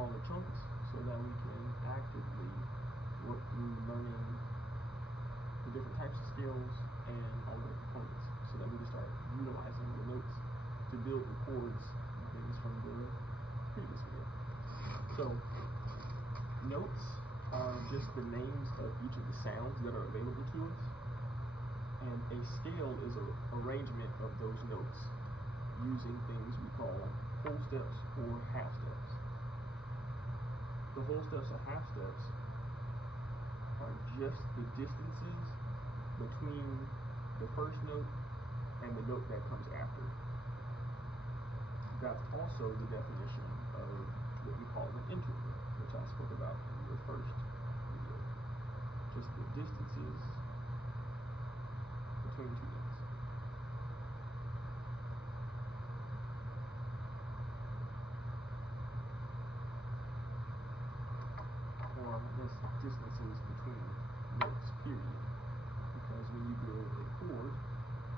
smaller chunks so that we can actively work through learning the different types of scales and all their components so that we can start utilizing the notes to build the chords and things from the previous video. So notes are just the names of each of the sounds that are available to us, and a scale is an arrangement of those notes using things we call whole steps or half steps. The whole steps or half steps are just the distances between the first note and the note that comes after. That's also the definition of what we call an interval, which I spoke about in the first video. Just the distances between two notes. Or just distances between notes, period. Because when you build a chord,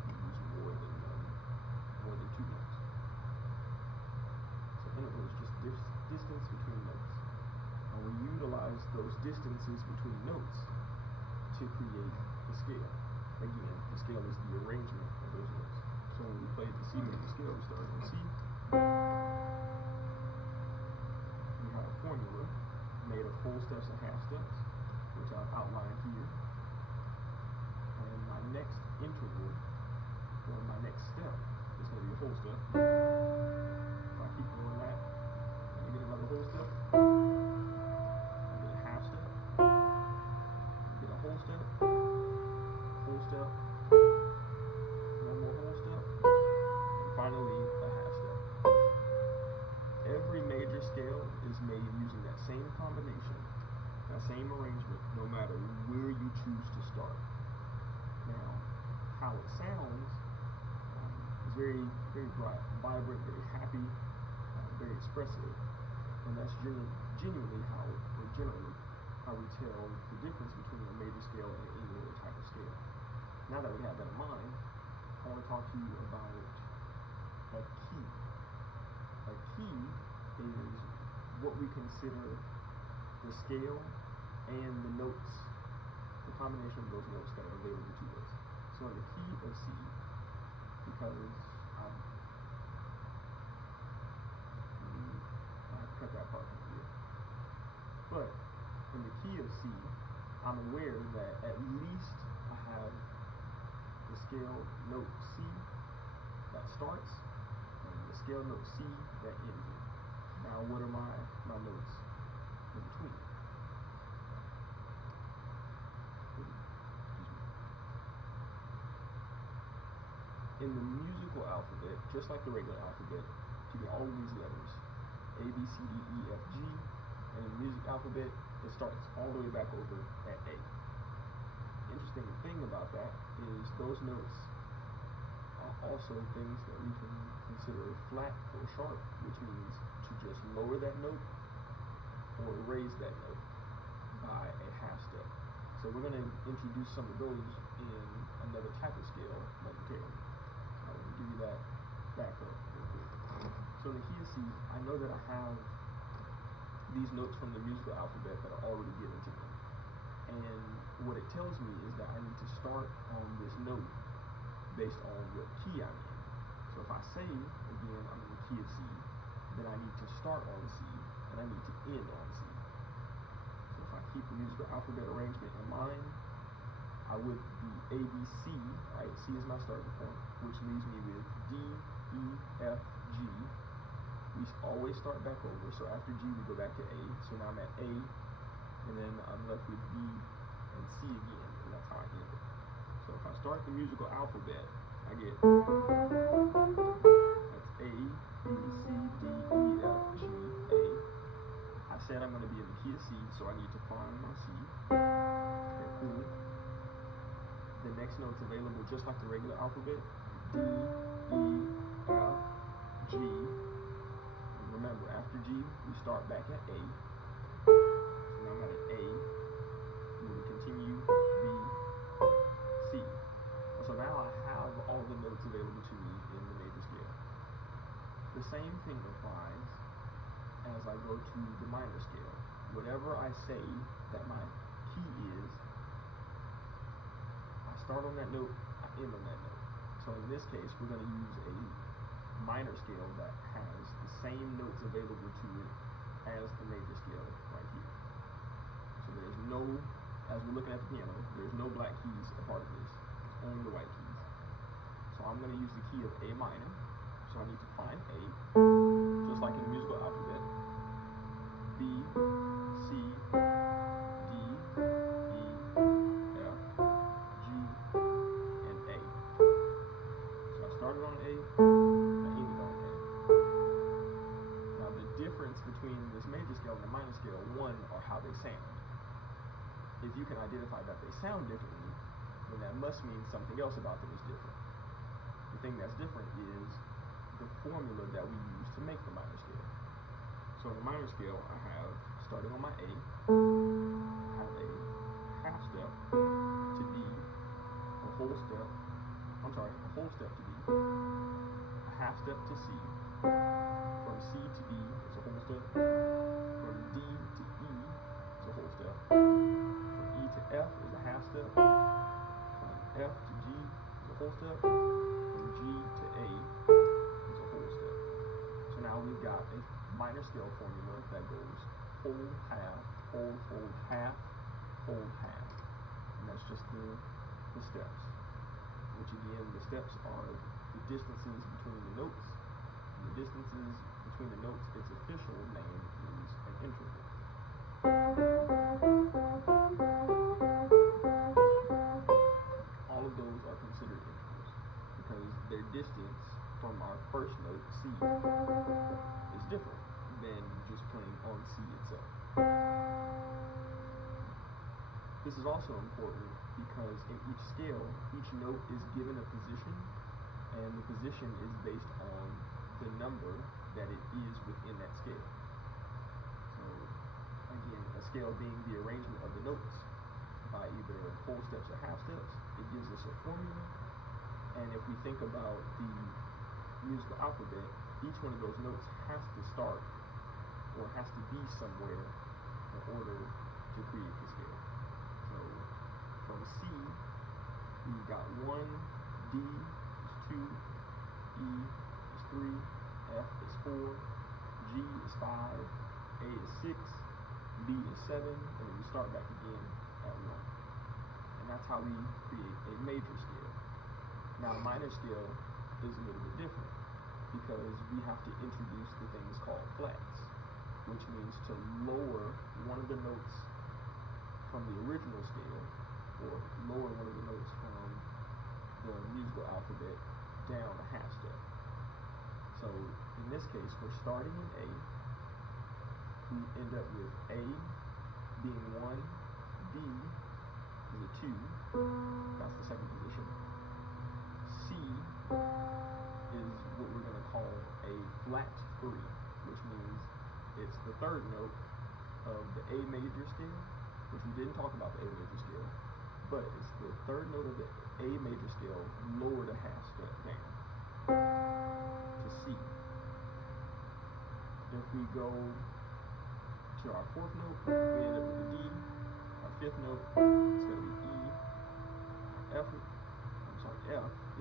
you use more than two notes. So interval is just distance between notes. And we utilize those distances between notes to create the scale. Again, the scale is the arrangement of those notes. So when we played the C major scale, we started in C. We have a formula made of whole steps and half steps, which I've outlined here. And my next interval, or my next step, is going to be a whole step. If I keep doing that, I'm going to get another whole step. I get a half step. I get a whole step. Whole step. One more whole step. And finally, a half step. Every major scale is made using that same combination, that same arrangement, no matter where you choose to start. Now, how it sounds is very, very bright, vibrant, very happy, very expressive, and that's generally how we tell the difference between a major scale and any other type of scale. Now that we have that in mind, I want to talk to you about a key. A key is what we consider the scale and the notes, the combination of those notes that are available to us. So in the key of C, because I have to cut that part from here. But in the key of C, I'm aware that at least I have the scale note C that starts and the scale note C that ends it. Now what are my notes in between? In the musical alphabet, just like the regular alphabet, you get all of these letters, A, B, C, D, E, F, G, and in the music alphabet, it starts all the way back over at A. The interesting thing about that is those notes are also things that we can consider flat or sharp, which means to just lower that note or raise that note by a half step. So we're going to introduce some of those in another type of scale momentarily. I will give you that back up real quick. So in the key of C, I know that I have these notes from the musical alphabet that are already given to me. And what it tells me is that I need to start on this note based on what key I'm in. So if I say, again, I'm in the key of C, then I need to start on C, and I need to end on C. So if I keep the musical alphabet arrangement in mind, I would be A, B, C, right? C is my starting point, which leaves me with D, E, F, G. We always start back over, so after G we go back to A. So now I'm at A, and then I'm left with B and C again, and that's how I end it. So if I start the musical alphabet, I get, that's A, B, C, D, E, F, G, A. I said I'm going to be in the key of C, so I need to find my C. Okay, cool. The next note's available just like the regular alphabet, D, E, F, G. And remember, after G, we start back at A. So now I'm at an A. And then we continue B, C. And so now I have all the notes available to me in the major scale. The same thing applies as I go to the minor whatever I say that my key is, I start on that note, I end on that note. So in this case, we're going to use a minor scale that has the same notes available to it as the major scale right here. So there's no, as we're looking at the piano, there's no black keys a part of this. It's only the white keys. So I'm going to use the key of A minor. So I need to find A, just like in the musical alphabet. B, C, D, E, F, G, and A. So I started on A, I ended on A. Now the difference between this major scale and the minor scale, one, are how they sound. If you can identify that they sound differently, then that must mean something else about them is different. The thing that's different is the formula that we use to make the minor scale. So in the minor scale, I have, starting on my A, I have a half step to D, a whole step to D, a half step to C, from C to D is a whole step, from D to E is a whole step, from E to F is a half step, from F to G is a whole step, from G to A is a whole step. So now we've got a minor scale formula that goes whole, half, whole, fold, half, fold, half. And that's just the steps. Which again, the steps are the distances between the notes. And the distances between the notes, its official name is an interval. All of those are considered intervals because their distance from our first note, C, is different than just playing on C itself. This is also important because in each scale, each note is given a position, and the position is based on the number that it is within that scale. So again, a scale being the arrangement of the notes by either whole steps or half steps, it gives us a formula. And if we think about the musical alphabet, each one of those notes has to start or has to be somewhere in order to create the scale. So from C, we've got 1, D is 2, E is 3, F is 4, G is 5, A is 6, B is 7, and then we start back again at 1. And that's how we create a major scale. Now, a minor scale is a little bit different because we have to introduce the things called flats, which means to lower one of the notes from the original scale or lower one of the notes from the musical alphabet down a half step. So in this case, we're starting in A. We end up with A being 1, B is a 2, that's the second position. C is what we're going to call a flat 3, which means it's the third note of the A major scale, which we didn't talk about the A major scale, but it's the third note of the A major scale lowered a half step down to C. If we go to our fourth note, we end up with a D. Our fifth note is going to be E. F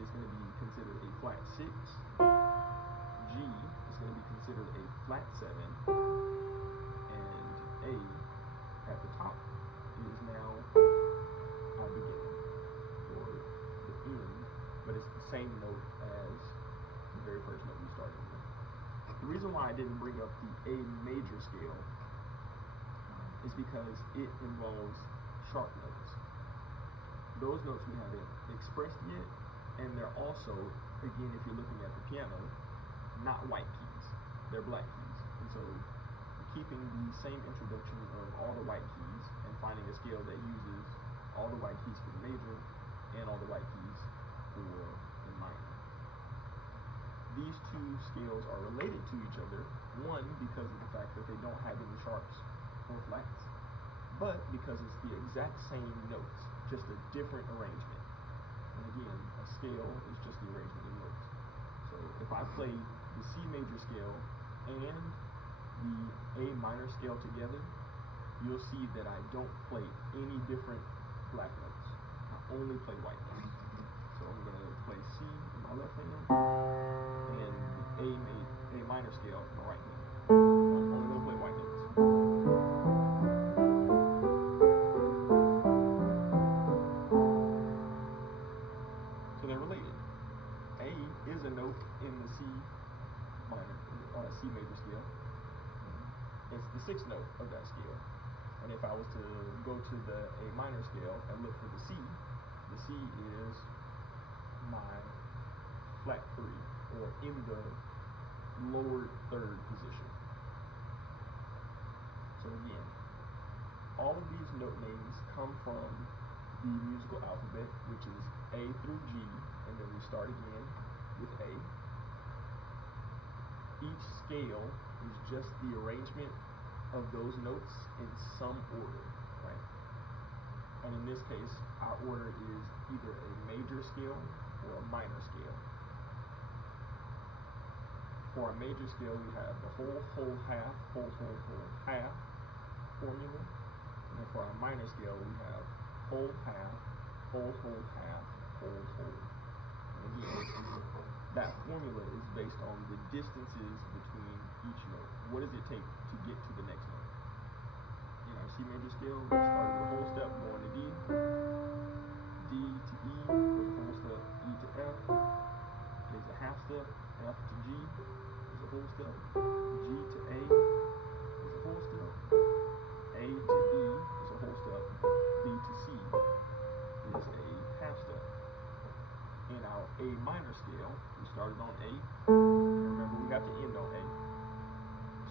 is going to be considered a flat 6. G is going to be considered a flat 7. And A at the top is now our beginning, or the end, but it's the same note as the very first note we started with. The reason why I didn't bring up the A major scale is because it involves sharp notes. Those notes we haven't expressed yet, and they're also, again, if you're looking at the piano, not white keys, they're black keys. And so keeping the same introduction of all the white keys and finding a scale that uses all the white keys for the major and all the white keys for the minor. These two scales are related to each other, one, because of the fact that they don't have any sharps or flats, but because it's the exact same notes, just a different arrangement. And again, a scale is just the arrangement of notes. So if I played the C major scale and the A minor scale together, you'll see that I don't play any different black notes. I only play white notes. So I'm going to play C in my left hand and A minor scale in my right hand. I'm only going to play white notes. So they're related. A is a note in the C major scale. It's the sixth note of that scale. And if I was to go to the A minor scale and look for the C is my flat 3, or in the lower third position. So again, all of these note names come from the musical alphabet, which is A through G, and then we start again with A. Each scale is just the arrangement of those notes in some order, right? And in this case, our order is either a major scale or a minor scale. For a major scale, we have the whole, half, whole, half formula. And then for our minor scale, we have whole, half, whole, half, whole. And again, that formula is based on the distances between each note. What does it take to get to the next note? In our C major scale, we started with a whole step going to D, D to E, with a whole step, E to F, is a half step, F to G is a whole step, G to A is a whole step, A to E is a whole step, B to C is a half step. In our A minor scale, we started on A, and remember we have to end on A.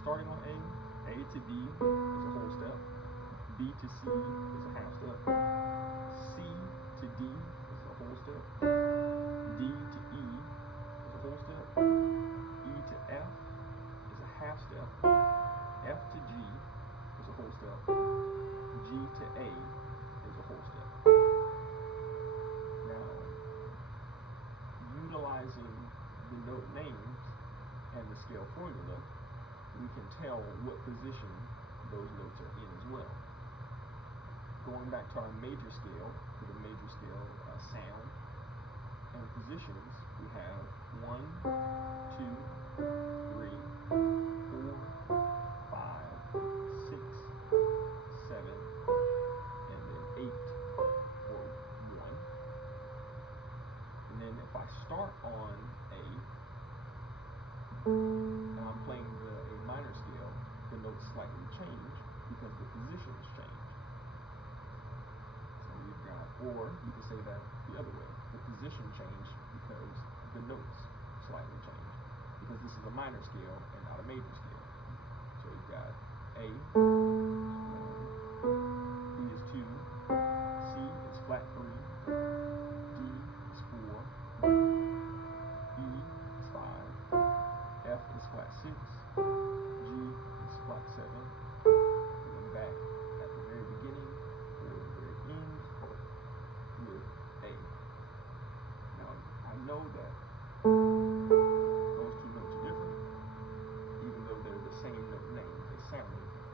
Starting on A to D is a whole step, B to C is a half step, C to D is a whole step, D to E is a whole step, E to F is a half step, F to G is a whole step, G to A is a whole step. Now, utilizing the note names and the scale formula, we can tell what position those notes are in as well. Going back to our major scale, for the major scale sound and positions, we have 1, 2, 3, 4, 5, 6, 7, and then 8, or 1. And then if I start on A, and I'm playing the A minor scale, the notes slightly change because the positions change. So we've got, or you can say that the other way, the position change because the notes slightly change, because this is a minor scale and not a major scale. So we've got A, B is 2, C is flat 3, D is 4, E is 5, F is flat 6, G is flat 7, and then back at the very beginning or the very end with A. Now, I know that those two notes are different, even though they're the same note name, they sound different.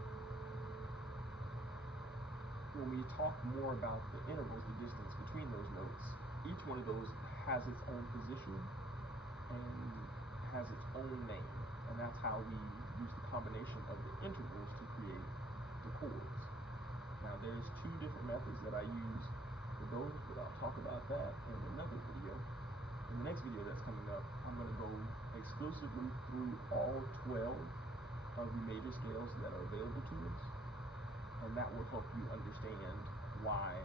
When we talk more about the intervals, the distance between those notes, each one of those has its own position and has its own name, and that's how we use the combination of the intervals to create the chords. Now there's two different methods that I use for those, but I'll talk about that in another video. In the next video that's coming up, I'm going to go exclusively through all 12 of the major scales that are available to us, and that will help you understand why